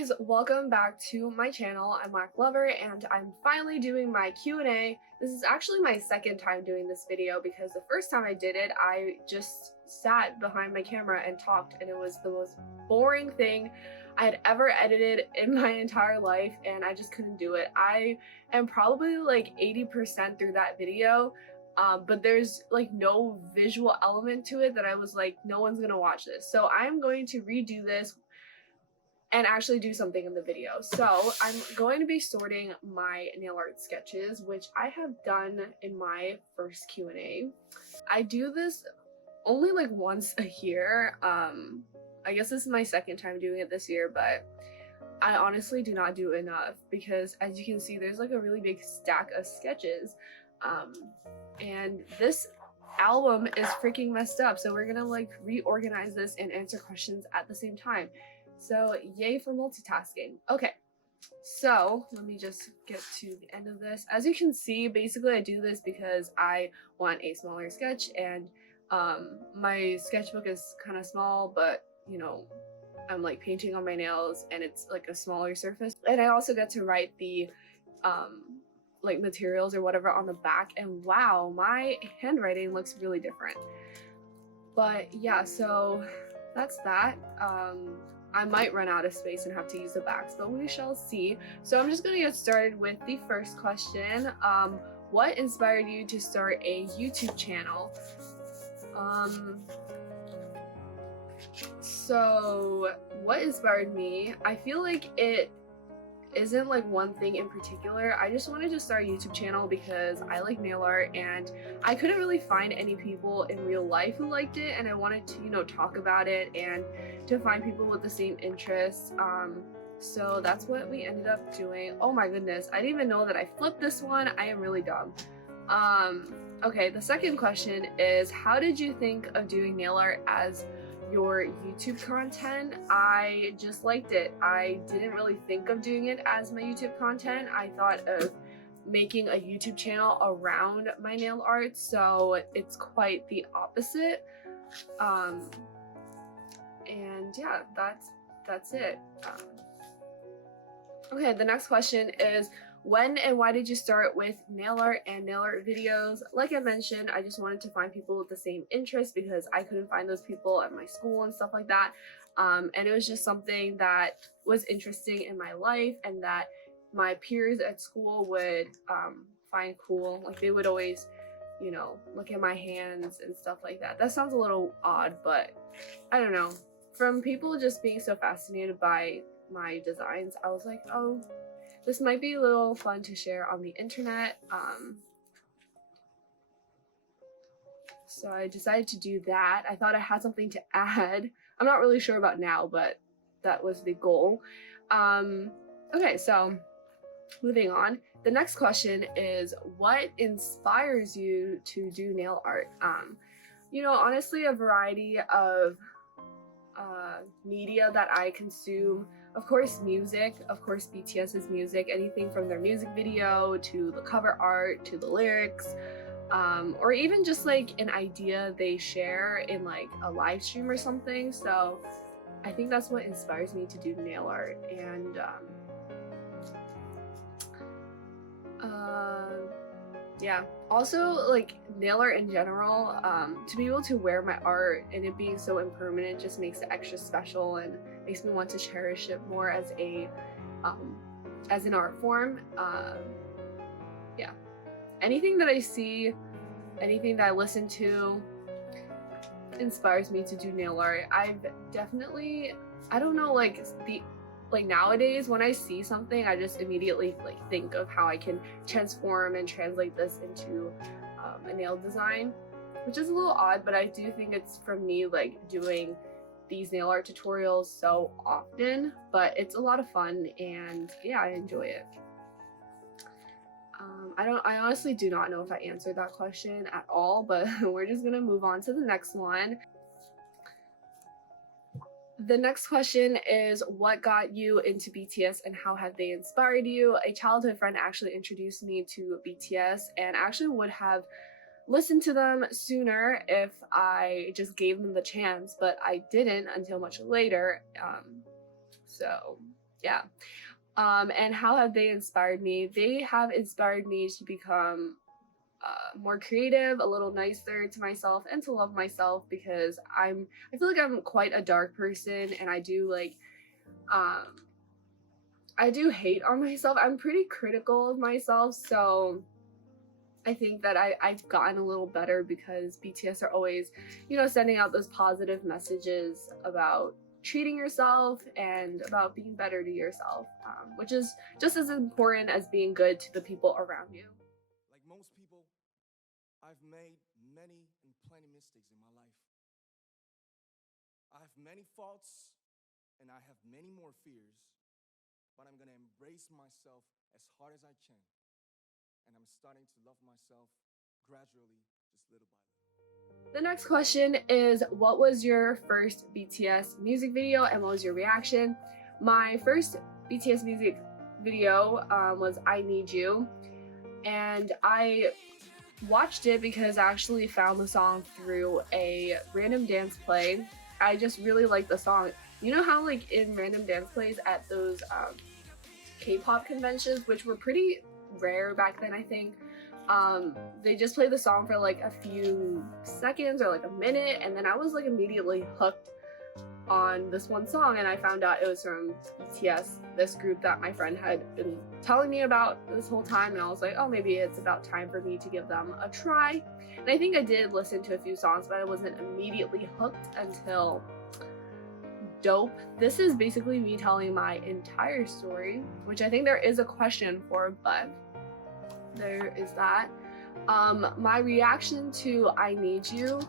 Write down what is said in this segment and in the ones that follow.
guys, welcome back to my channel. I'm Black Lover and I'm finally doing my Q&A. This is actually my second time doing this video because the first time I did it, I just sat behind my camera and talked, and it was the most boring thing I had ever edited in my entire life, and I just couldn't do it. I am probably like 80% through that video, but there's like no visual element to it that I was like, no one's gonna watch this. So I'm going to redo this and actually do something in the video. So I'm going to be sorting my nail art sketches, which I have done in my first Q&A. I do this only like once a year. I guess this is my second time doing it this year, but I honestly do not do enough because, as you can see, there's like a really big stack of sketches. And this album is freaking messed up, so we're gonna like reorganize this and answer questions at the same time. So yay for multitasking. Okay, so let me just get to the end of this. As you can see, basically I do this because I want a smaller sketch, and my sketchbook is kind of small, but you know, I'm like painting on my nails and it's like a smaller surface. And I also get to write the like materials or whatever on the back, and wow, my handwriting looks really different. But yeah, so that's that. I might run out of space and have to use the backs, but we shall see. So I'm just gonna get started with the first question. What inspired you to start a YouTube channel? So what inspired me? I feel like it isn't like one thing in particular. I just wanted to start a YouTube channel because I like nail art and I couldn't really find any people in real life who liked it, and I wanted to, you know, talk about it and to find people with the same interests. So that's what we ended up doing. Oh my goodness, I didn't even know that I flipped this one. I am really dumb. Okay, the second question is, how did you think of doing nail art as your YouTube content? I just liked it. I didn't really think of doing it as my YouTube content. I thought of making a YouTube channel around my nail art, so it's quite the opposite. And yeah, that's it. Okay, the next question is, when and why did you start with nail art and nail art videos? Like I mentioned, I just wanted to find people with the same interests because I couldn't find those people at my school and stuff like that. And it was just something that was interesting in my life and that my peers at school would find cool. Like they would always, you know, look at my hands and stuff like that. That sounds a little odd, but I don't know. From people just being so fascinated by my designs, I was like, oh, this might be a little fun to share on the internet. So I decided to do that. I thought I had something to add. I'm not really sure about now, but that was the goal. Okay, so moving on. The next question is, what inspires you to do nail art? You know, honestly, a variety of media that I consume. Of course, music. Of course, BTS's music. Anything from their music video to the cover art to the lyrics, or even just like an idea they share in like a live stream or something. So I think that's what inspires me to do nail art. And yeah, also like nail art in general, to be able to wear my art and it being so impermanent just makes it extra special and makes me want to cherish it more as a as an art form. Yeah, anything that I see, anything that I listen to inspires me to do nail art. I've definitely, I don't know, like nowadays when I see something, I just immediately like think of how I can transform and translate this into a nail design, which is a little odd, but I do think it's from me like doing these nail art tutorials so often, but it's a lot of fun and yeah, I enjoy it. I honestly do not know if I answered that question at all, but we're just gonna move on to the next one. The next question is, what got you into BTS and how have they inspired you? A childhood friend actually introduced me to BTS, and I actually would have listened to them sooner if I just gave them the chance, but I didn't until much later. So Yeah. And how have they inspired me? They have inspired me to become more creative, a little nicer to myself, and to love myself, because I feel like I'm quite a dark person, and um I do hate on myself. I'm pretty critical of myself, so I think that I've gotten a little better because BTS are always, sending out those positive messages about treating yourself and about being better to yourself, which is just as important as being good to the people around you. Like most people, I've made many and plenty mistakes in my life. I have many faults and I have many more fears, but I'm gonna embrace myself as hard as I can. And I'm starting to love myself gradually, just little by little. The next question is, what was your first BTS music video and what was your reaction? My first BTS music video was I Need You, and I watched it because I actually found the song through a random dance play. I just really liked the song. You know how like in random dance plays at those K-pop conventions, which were pretty rare back then, I think, they just play the song for like a few seconds or like a minute, and then I was like immediately hooked on this one song, and I found out it was from BTS, this group that my friend had been telling me about this whole time, and I was like, oh, maybe it's about time for me to give them a try. And I think I did listen to a few songs, but I wasn't immediately hooked until Dope. This is basically me telling my entire story, which I think there is a question for, but there is that. My reaction to I Need You,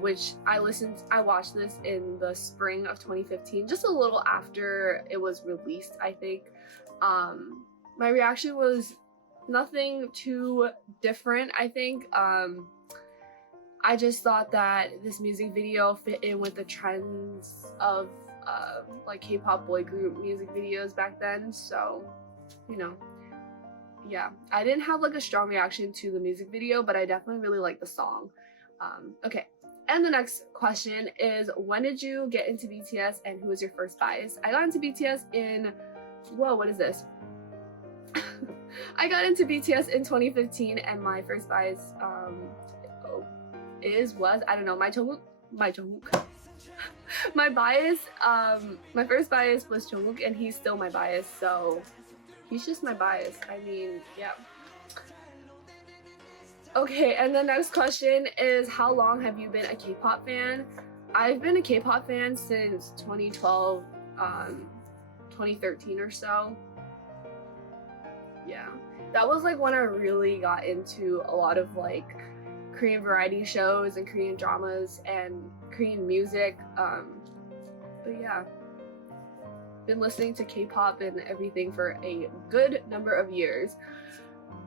which I watched this in the spring of 2015, just a little after it was released, I think. My reaction was nothing too different, I think. I just thought that this music video fit in with the trends of like K-pop boy group music videos back then, so, yeah. I didn't have like a strong reaction to the music video, but I definitely really liked the song. Okay. And the next question is, when did you get into BTS and who was your first bias? I got into BTS in, whoa, what is this? I got into BTS in 2015, and my first bias I don't know, my Jungkook. My bias, my first bias was Jungkook, and he's still my bias, so he's just my bias. I mean, yeah. Okay, and the next question is, how long have you been a K-pop fan? I've been a K-pop fan since 2012, 2013 or so. Yeah, that was like when I really got into a lot of like Korean variety shows and Korean dramas and Korean music. But yeah, been listening to K-pop and everything for a good number of years.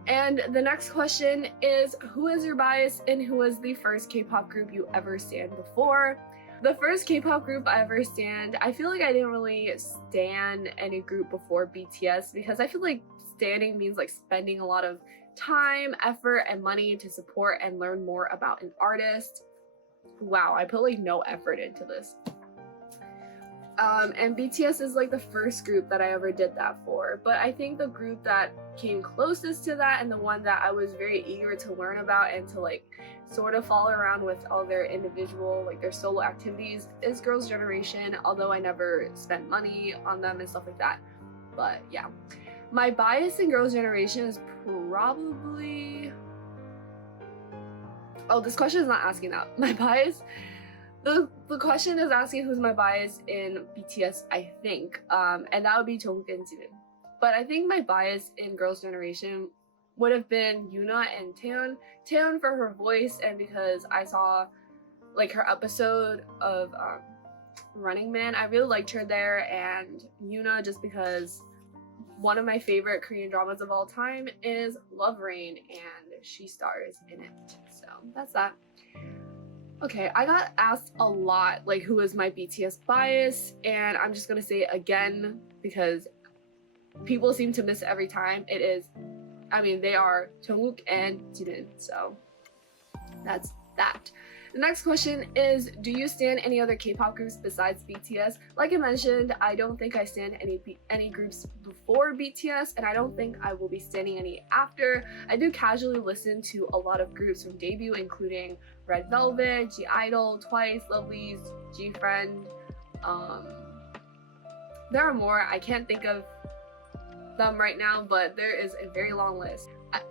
And the next question is, who is your bias and who was the first K-pop group you ever stan before? The first K-pop group I ever stan, I feel like I didn't really stan any group before BTS, because I feel like standing means like spending a lot of time, effort, and money to support and learn more about an artist. Wow, I put like no effort into this. And BTS is like the first group that I ever did that for. But I think the group that came closest to that, and the one that I was very eager to learn about and to like sort of follow around with all their individual, like their solo activities, is Girls' Generation, although I never spent money on them and stuff like that. But yeah. My bias in Girls' Generation is probably... Oh, this question is not asking that. My bias... The question is asking who's my bias in BTS, I think. And that would be Jungkook and Jimin. But I think my bias in Girls' Generation would have been Yuna and Taeyeon. Taeyeon for her voice, and because I saw like her episode of Running Man. I really liked her there, and Yuna just because one of my favorite Korean dramas of all time is Love Rain, and she stars in it. So that's that. Okay, I got asked a lot like who is my BTS bias, and I'm just gonna say it again because people seem to miss it every time. They are Jungkook and Jimin. So that's that. The next question is, do you stan any other K-pop groups besides BTS? Like I mentioned, I don't think I stan any groups before BTS, and I don't think I will be standing any after. I do casually listen to a lot of groups from debut, including Red Velvet, G-Idol, Twice, Lovelyz, G-Friend. There are more. I can't think of them right now, but there is a very long list.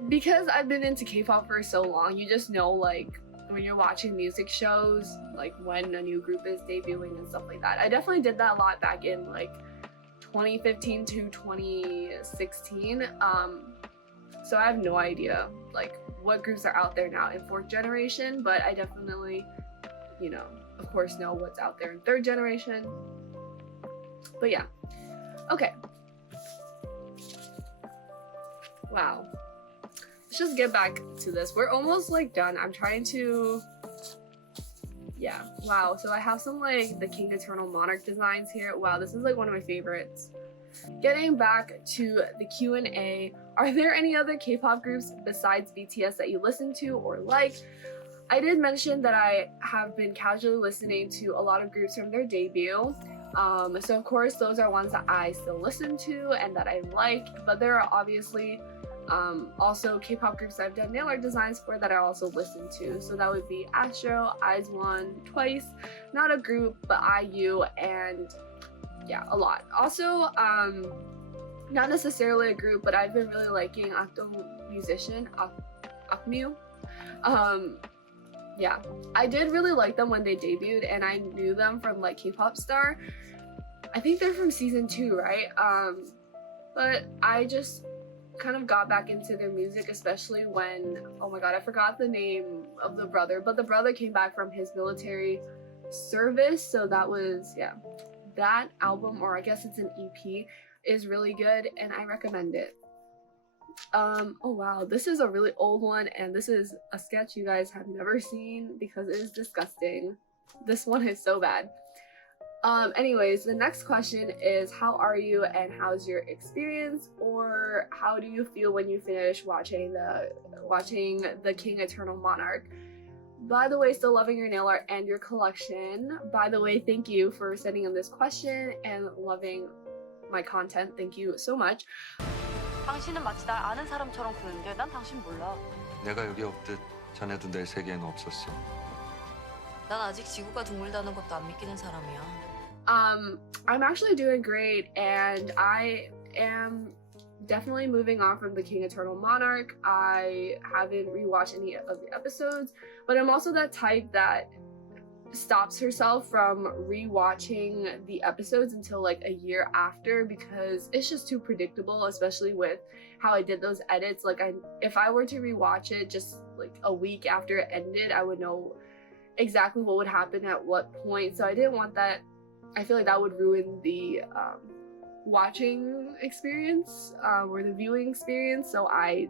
Because I've been into K-pop for so long, you just know, like, when you're watching music shows, like when a new group is debuting and stuff like that. I definitely did that a lot back in like 2015 to 2016. So I have no idea like what groups are out there now in 4th generation, but I definitely, you know, of course know what's out there in 3rd generation. But yeah, okay. Wow. Let's just get back to this. We're almost like done. I'm trying to, yeah, wow. So I have some like the King Eternal Monarch designs here. Wow, this is like one of my favorites. Getting back to the Q&A, are there any other K-pop groups besides BTS that you listen to or like? I did mention that I have been casually listening to a lot of groups from their debut. So of course those are ones that I still listen to and that I like, but there are obviously also K-pop groups I've done nail art designs for that I also listen to. So that would be Astro, IZ*ONE, Twice, not a group, but IU, and yeah, a lot. Also, not necessarily a group, but I've been really liking Acto Musician, Akmu. Yeah, I did really like them when they debuted, and I knew them from like K-Pop Star. I think they're from season 2, right? But I just kind of got back into their music, especially when, oh my god, I forgot the name of the brother, but the brother came back from his military service, so that was, yeah, that album, or I guess it's an EP, is really good and I recommend it. Oh wow, this is a really old one, and this is a sketch you guys have never seen because it is disgusting. This one is so bad. Anyways, the next question is, how are you and how's your experience, or how do you feel when you finish watching the King Eternal Monarch? By the way, still loving your nail art and your collection. By the way, thank you for sending in this question and loving my content. Thank you so much. 당신은 마치 날 아는 사람처럼 구는데 난 당신 몰라. 내가 여기 없듯 전에도 내 세계엔 없었어. 난 아직 지구가 드물다는 것도 안 믿기는 사람이야. I'm actually doing great, and I am definitely moving on from the King Eternal Monarch. I haven't rewatched any of the episodes, but I'm also that type that stops herself from rewatching the episodes until like a year after, because it's just too predictable, especially with how I did those edits. Like, if I were to rewatch it just like a week after it ended, I would know exactly what would happen at what point, so I didn't want that. I feel like that would ruin the watching experience or the viewing experience, so I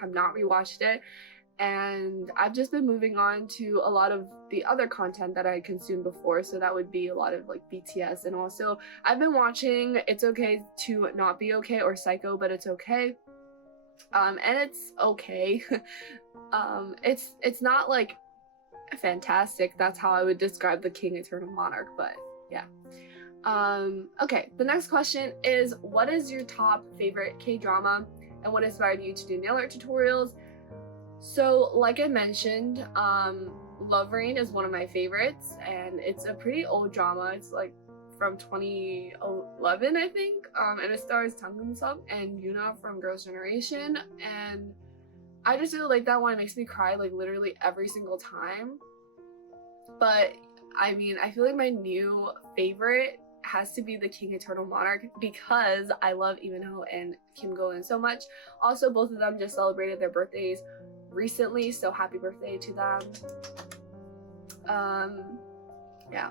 have not rewatched it, and I've just been moving on to a lot of the other content that I consumed before, so that would be a lot of like BTS, and also I've been watching It's Okay to Not Be Okay, or Psycho But It's Okay, and it's okay. It's not like fantastic. That's how I would describe the King Eternal Monarch, but yeah. Okay, the next question is, what is your top favorite K-drama and what inspired you to do nail art tutorials? So like I mentioned, Love Rain is one of my favorites, and it's a pretty old drama. It's like from 2011, I think, and it stars Jang Eun-suk and Yuna from Girls' Generation, and I just really like that one. It makes me cry like literally every single time. But I mean, I feel like my new favorite has to be the King Eternal Monarch, because I love Lee Min-ho and Kim Go-eun so much. Also, both of them just celebrated their birthdays recently, so happy birthday to them. Yeah,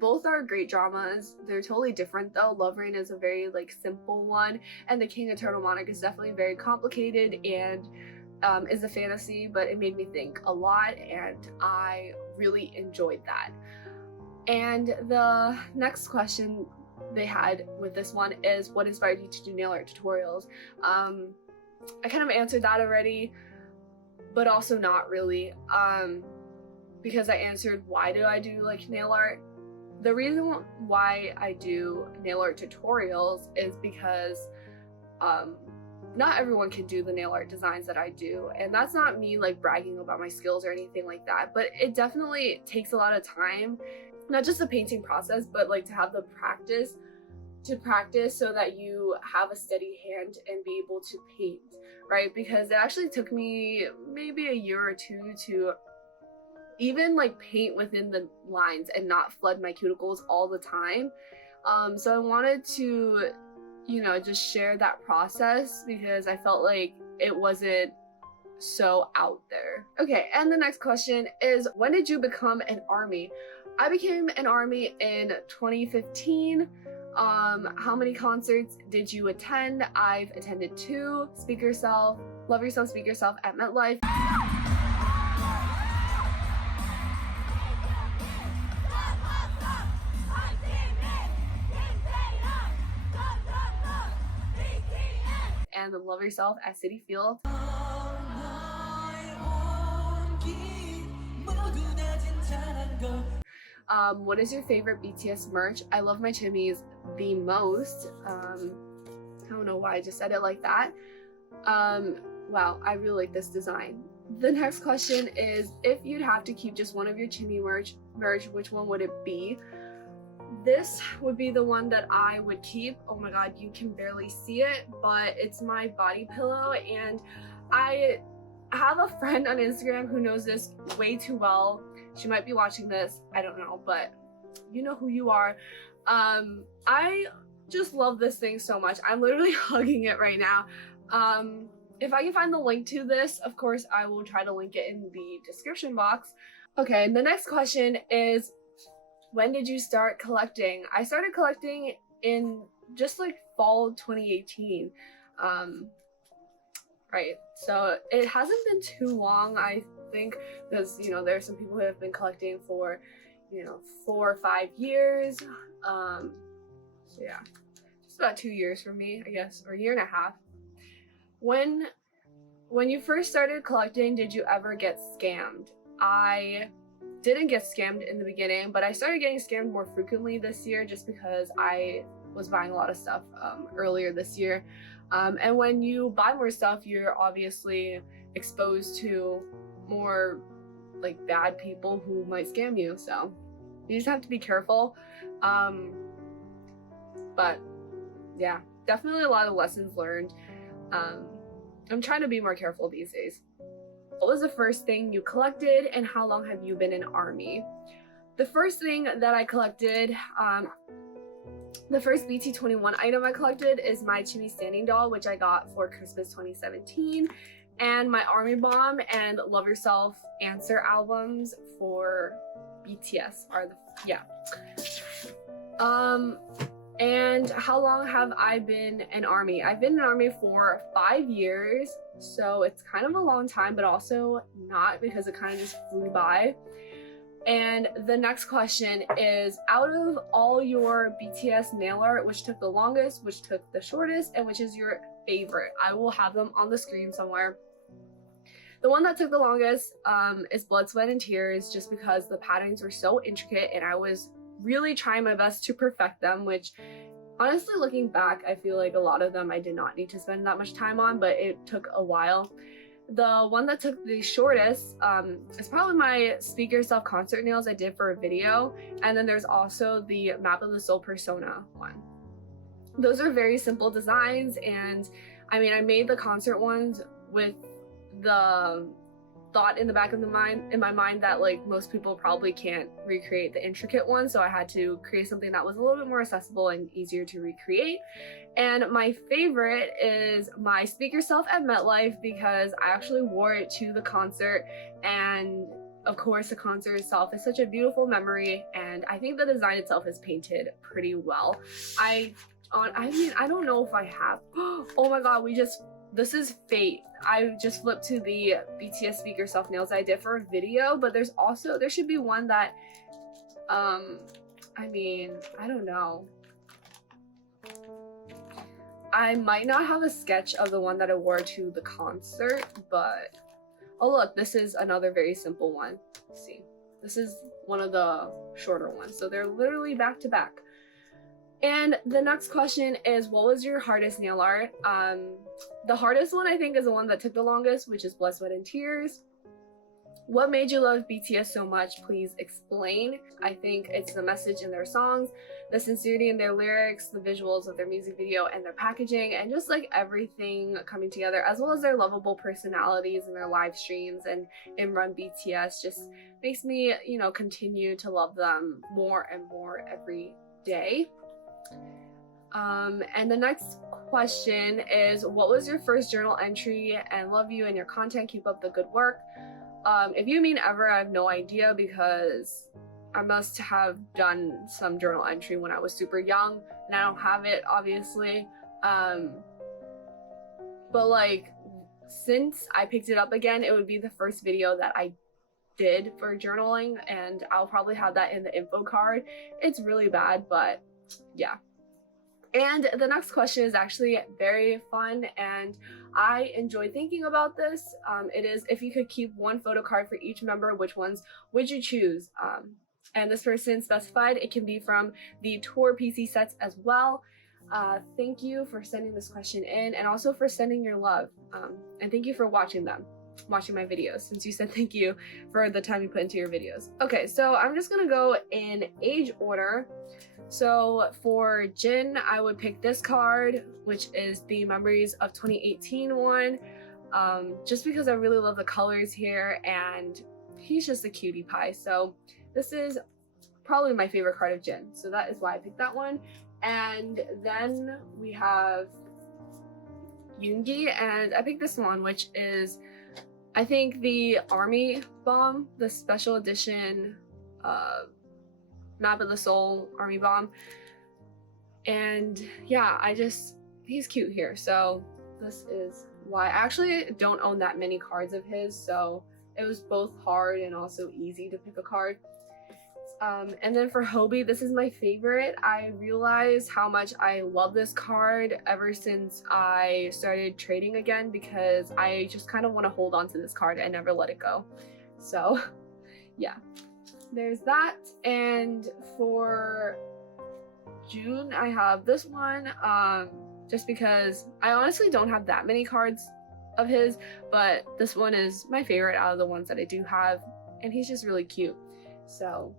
both are great dramas. They're totally different though. Love Rain is a very like simple one, and the King Eternal Monarch is definitely very complicated and is a fantasy, but it made me think a lot, and I really enjoyed that. And the next question they had with this one is, what inspired you to do nail art tutorials? I kind of answered that already, but also not really, because I answered why do I do like nail art. The reason why I do nail art tutorials is because not everyone can do the nail art designs that I do, and that's not me like bragging about my skills or anything like that, but it definitely takes a lot of time, not just the painting process, but like to have the practice so that you have a steady hand and be able to paint, right? Because it actually took me maybe a year or two to even like paint within the lines and not flood my cuticles all the time. So I wanted to, you know, just share that process because I felt like it wasn't so out there. Okay, and the next question is, when did you become an ARMY? I became an ARMY in 2015. How many concerts did you attend? I've attended 2. Speak Yourself, Love Yourself, Speak Yourself at MetLife. And the Love Yourself at Citi Field. What is your favorite BTS merch? I love my chimneys the most. I don't know why I just said it like that. Wow, I really like this design. The next question is, if you'd have to keep just one of your chimney merch, which one would it be? This would be the one that I would keep. Oh my god, you can barely see it, but it's my body pillow, and I have a friend on Instagram who knows this way too well. She might be watching this, I don't know, but you know who you are. I just love this thing so much. I'm literally hugging it right now. If I can find the link to this, of course, I will try to link it in the description box. Okay, the next question is, when did you start collecting? I started collecting in just like fall 2018. Right, so it hasn't been too long, I think, because, you know, there are some people who have been collecting for, you know, 4 or 5 years. So yeah, just about 2 years for me, I guess, or a year and a half. When you first started collecting, did you ever get scammed? I didn't get scammed in the beginning, but I started getting scammed more frequently this year just because I was buying a lot of stuff earlier this year. And when you buy more stuff, you're obviously exposed to more like bad people who might scam you, so you just have to be careful. But yeah, definitely a lot of lessons learned. I'm trying to be more careful these days. What was the first thing you collected, and how long have you been an ARMY? The first thing that I collected, the first BT21 item I collected is my Chimney Standing Doll, which I got for Christmas 2017, and my Army Bomb and Love Yourself Answer albums for BTS are the, yeah. And how long have I been an ARMY? I've been an ARMY for 5 years, so it's kind of a long time, but also not, because it kind of just flew by. And the next question is, out of all your BTS nail art, which took the longest, which took the shortest, and which is your favorite? I will have them on the screen somewhere. The one that took the longest is Blood, Sweat, and Tears, just because the patterns were so intricate and I was really trying my best to perfect them, which honestly, looking back, I feel like a lot of them I did not need to spend that much time on, but it took a while. The one that took the shortest is probably my Speak Yourself concert nails I did for a video, and then there's also the Map of the Soul Persona one. Those are very simple designs, and I mean, I made the concert ones with the thought in the back of my mind that like most people probably can't recreate the intricate one, so I had to create something that was a little bit more accessible and easier to recreate. And my favorite is my Speak Yourself at MetLife, because I actually wore it to the concert, and of course the concert itself is such a beautiful memory, and I think the design itself is painted pretty well. I mean, I don't know if I have. Oh my god, this is fate. I just flipped to the BTS Speak Yourself nails I did for a video, but there should be one that, I mean, I don't know. I might not have a sketch of the one that I wore to the concert, but Oh look, this is another very simple one. Let's see. This is one of the shorter ones. So they're literally back to back. And the next question is, what was your hardest nail art? The hardest one I think is the one that took the longest, which is Blood, Sweat, and Tears. What made you love BTS so much? Please explain. I think it's the message in their songs, the sincerity in their lyrics, the visuals of their music video, and their packaging, and just like everything coming together, as well as their lovable personalities and their live streams and in Run BTS just makes me, you know, continue to love them more and more every day. And the next question is, what was your first journal entry? And love you and your content. Keep up the good work. If you mean ever, I have no idea, because I must have done some journal entry when I was super young, and I don't have it, obviously. But like, since I picked it up again, it would be the first video that I did for journaling, and I'll probably have that in the info card. It's really bad, but yeah. And the next question is actually very fun, and I enjoy thinking about this. It is, if you could keep one photo card for each member, which ones would you choose? And this person specified it can be from the tour PC sets as well. Thank you for sending this question in, and also for sending your love. And thank you for watching my videos, since you said thank you for the time you put into your videos. Okay, so I'm just gonna go in age order. So for Jin, I would pick this card, which is the Memories of 2018 one, just because I really love the colors here, and he's just a cutie pie. So this is probably my favorite card of Jin, so that is why I picked that one. And then we have Yoongi, and I picked this one, which is, I think, the Army Bomb, the special edition Map of the Soul Army Bomb. And yeah, he's cute here, so this is why. I actually don't own that many cards of his, so it was both hard and also easy to pick a card. And then for Hobie, this is my favorite. I realized how much I love this card ever since I started trading again, because I just kind of want to hold on to this card and never let it go. So yeah, there's that. And for June, I have this one, just because I honestly don't have that many cards of his, but this one is my favorite out of the ones that I do have, and he's just really cute. So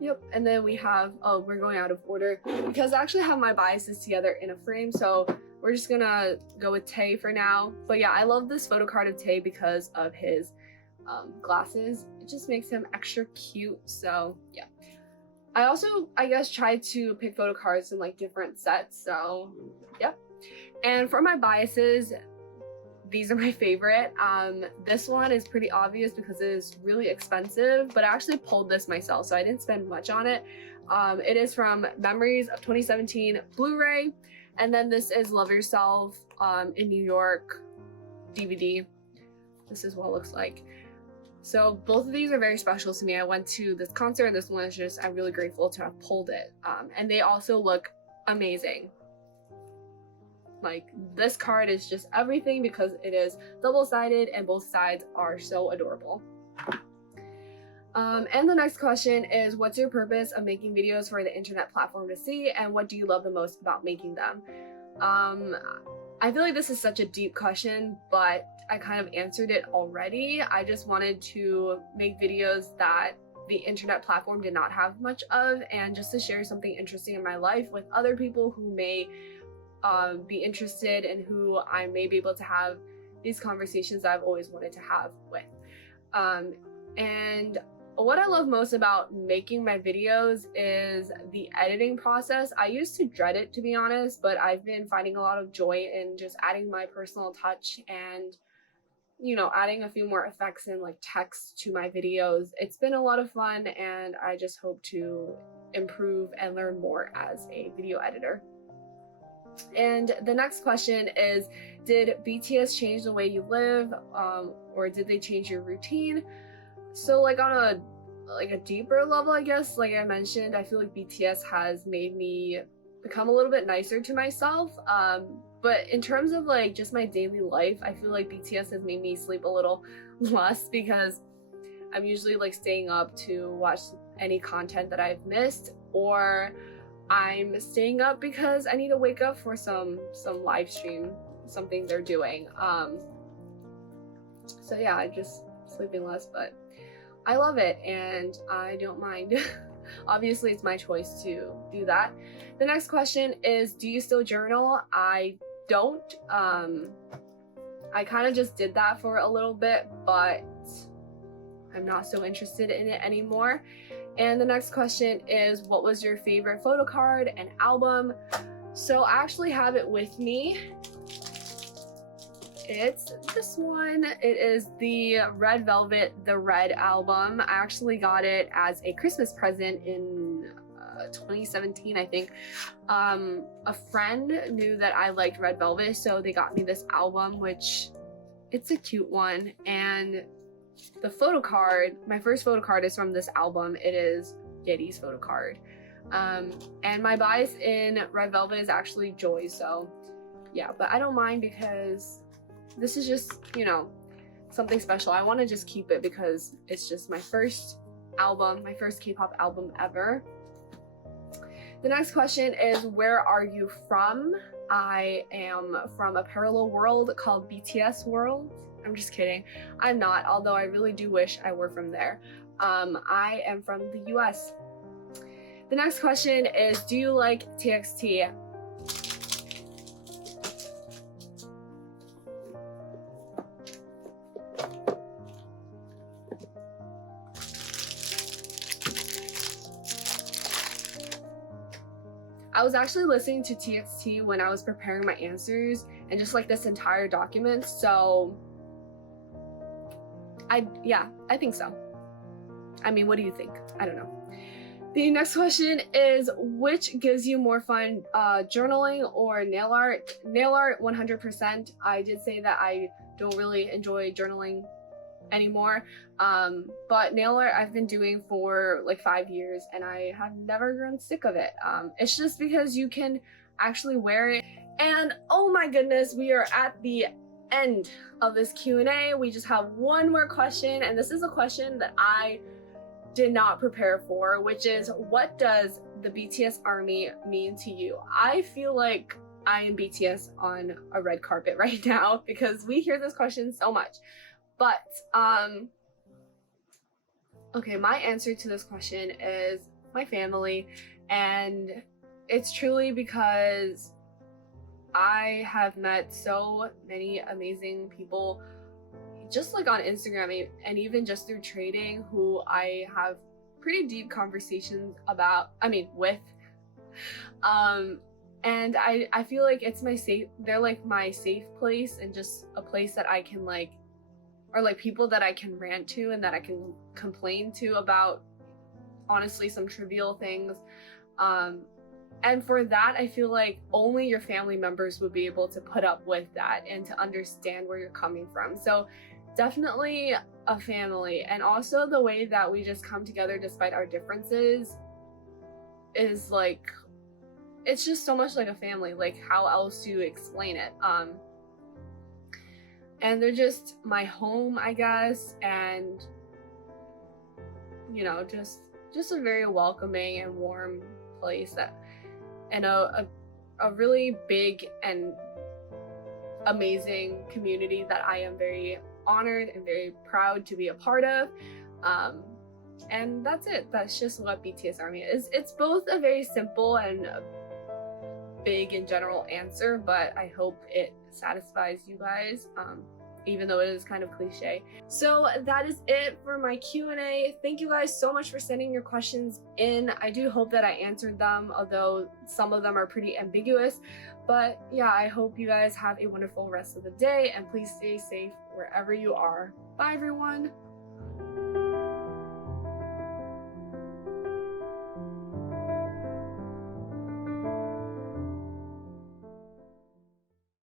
yep. And then we have, oh, we're going out of order because I actually have my biases together in a frame, so we're just gonna go with Tae for now. But yeah, I love this photo card of Tae because of his glasses. It just makes him extra cute. So yeah, I also, I guess, tried to pick photo cards in like different sets, so yep. And for my biases, these are my favorite. This one is pretty obvious because it is really expensive, but I actually pulled this myself, so I didn't spend much on it. It is from Memories of 2017 Blu-ray, and then this is Love Yourself in New York DVD. This is what it looks like. So both of these are very special to me. I went to this concert, and this one is just, I'm really grateful to have pulled it. And they also look amazing. Like, this card is just everything because it is double-sided and both sides are so adorable. And the next question is, what's your purpose of making videos for the internet platform to see, and what do you love the most about making them? I feel like this is such a deep question, but I kind of answered it already. I just wanted to make videos that the internet platform did not have much of, and just to share something interesting in my life with other people who may be interested and who I may be able to have these conversations that I've always wanted to have with. And what I love most about making my videos is the editing process. I used to dread it, to be honest, but I've been finding a lot of joy in just adding my personal touch and, you know, adding a few more effects and like text to my videos. It's been a lot of fun, and I just hope to improve and learn more as a video editor. And the next question is, did BTS change the way you live, or did they change your routine? So like on a deeper level, I guess, like I mentioned, I feel like BTS has made me become a little bit nicer to myself. But in terms of like just my daily life, I feel like BTS has made me sleep a little less because I'm usually like staying up to watch any content that I've missed, or I'm staying up because I need to wake up for some live stream, something they're doing. So yeah, I'm just sleeping less, but I love it and I don't mind. Obviously, it's my choice to do that. The next question is, do you still journal? I don't. I kind of just did that for a little bit, but I'm not so interested in it anymore. And the next question is, what was your favorite photo card and album? So I actually have it with me. It's this one. It is the Red Velvet, the Red album. I actually got it as a Christmas present in 2017, I think. A friend knew that I liked Red Velvet, so they got me this album, which it's a cute one. And the photo card, my first photo card is from this album. It is Getty's photo card. And my bias in Red Velvet is actually Joy, so yeah, but I don't mind because this is just, you know, something special. I want to just keep it because it's just my first album, my first K-pop album ever. The next question is, where are you from? I am from a parallel world called BTS World. I'm just kidding. I'm not, although I really do wish I were from there. I am from the US. The next question is, do you like TXT? I was actually listening to TXT when I was preparing my answers and just like this entire document, so I think so. I mean, what do you think? I don't know. The next question is, which gives you more fun, journaling or nail art? Nail art, 100%. I did say that I don't really enjoy journaling anymore, but nail art I've been doing for like 5 years and I have never grown sick of it. It's just because you can actually wear it. And oh my goodness, we are at the end of this Q&A. We just have one more question, and this is a question that I did not prepare for, which is, what does the BTS army mean to you? I feel like I am BTS on a red carpet right now because we hear this question so much. But okay, my answer to this question is my family, and it's truly because I have met so many amazing people just like on Instagram and even just through trading, who I have pretty deep conversations with. And I feel like it's they're like my safe place, and just a place that I can like, or like people that I can rant to and that I can complain to about honestly some trivial things. And for that, I feel like only your family members would be able to put up with that and to understand where you're coming from. So definitely a family, and also the way that we just come together despite our differences is like, it's just so much like a family. Like, how else do you explain it? And they're just my home, I guess, and you know, just a very welcoming and warm place, and a really big and amazing community that I am very honored and very proud to be a part of. And that's it. That's just what BTS Army is. It's both a very simple and a big and general answer, but I hope it satisfies you guys, even though it is kind of cliche. So that is it for my Q&A. Thank you guys so much for sending your questions in. I do hope that I answered them, although some of them are pretty ambiguous. But yeah, I hope you guys have a wonderful rest of the day, and please stay safe wherever you are. Bye everyone.